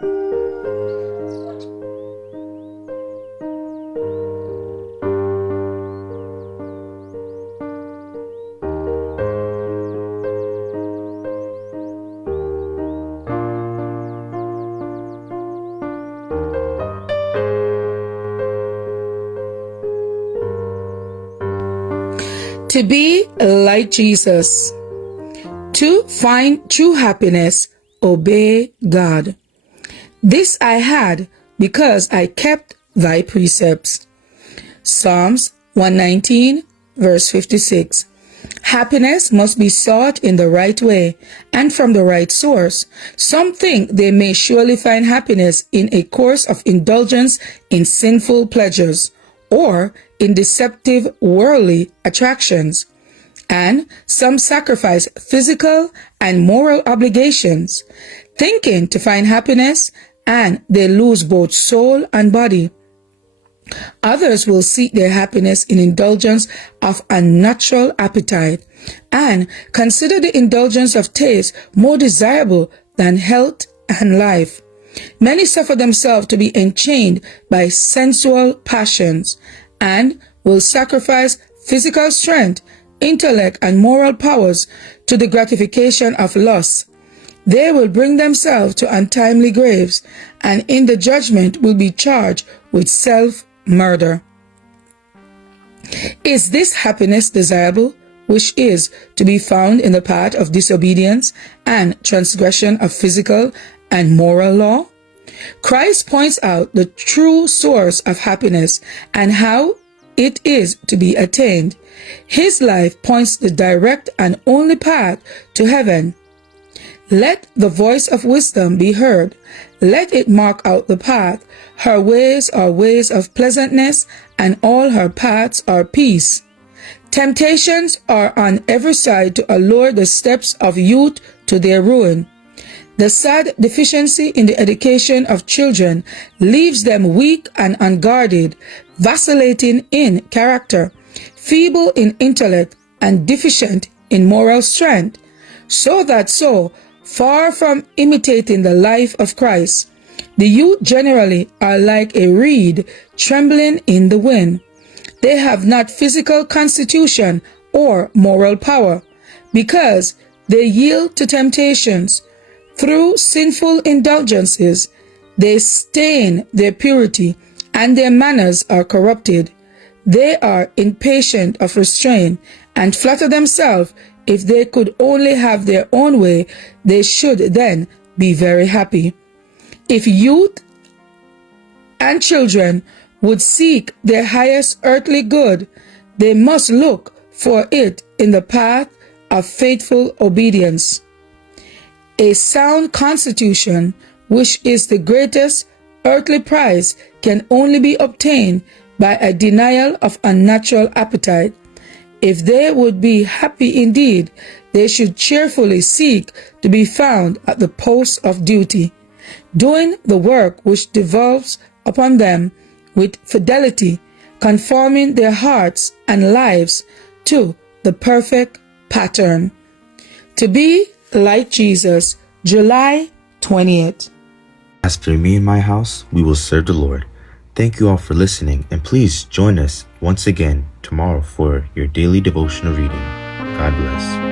To be like Jesus. To find true happiness, obey God. This I had because I kept thy precepts. Psalms 119, verse 56. Happiness must be sought in the right way and from the right source. Some think they may surely find happiness in a course of indulgence in sinful pleasures or in deceptive worldly attractions. And some sacrifice physical and moral obligations, thinking to find happiness, and they lose both soul and body. Others will seek their happiness in indulgence of unnatural appetite and consider the indulgence of taste more desirable than health and life. Many suffer themselves to be enchained by sensual passions and will sacrifice physical strength, intellect, and moral powers to the gratification of lust. They will bring themselves to untimely graves, and in the judgment will be charged with self-murder. Is this happiness desirable, which is to be found in the path of disobedience and transgression of physical and moral law? Christ points out the true source of happiness and how it is to be attained. His life points the direct and only path to heaven. Let the voice of wisdom be heard. Let it mark out the path. Her ways are ways of pleasantness, and all her paths are peace. Temptations are on every side to allure the steps of youth to their ruin. The sad deficiency in the education of children leaves them weak and unguarded, vacillating in character, feeble in intellect, and deficient in moral strength, so far from imitating the life of Christ, the youth generally are like a reed trembling in the wind. They have not physical constitution or moral power, because they yield to temptations. Through sinful indulgences, they stain their purity, and their manners are corrupted. They are impatient of restraint, and flatter themselves if they could only have their own way, they should then be very happy. If youth and children would seek their highest earthly good, they must look for it in the path of faithful obedience. A sound constitution, which is the greatest earthly prize, can only be obtained by a denial of unnatural appetite. If they would be happy indeed, they should cheerfully seek to be found at the post of duty, doing the work which devolves upon them with fidelity, conforming their hearts and lives to the perfect pattern. To be like Jesus, July 20th. As for me and my house, we will serve the Lord. Thank you all for listening, and please join us once again tomorrow for your daily devotional reading. God bless.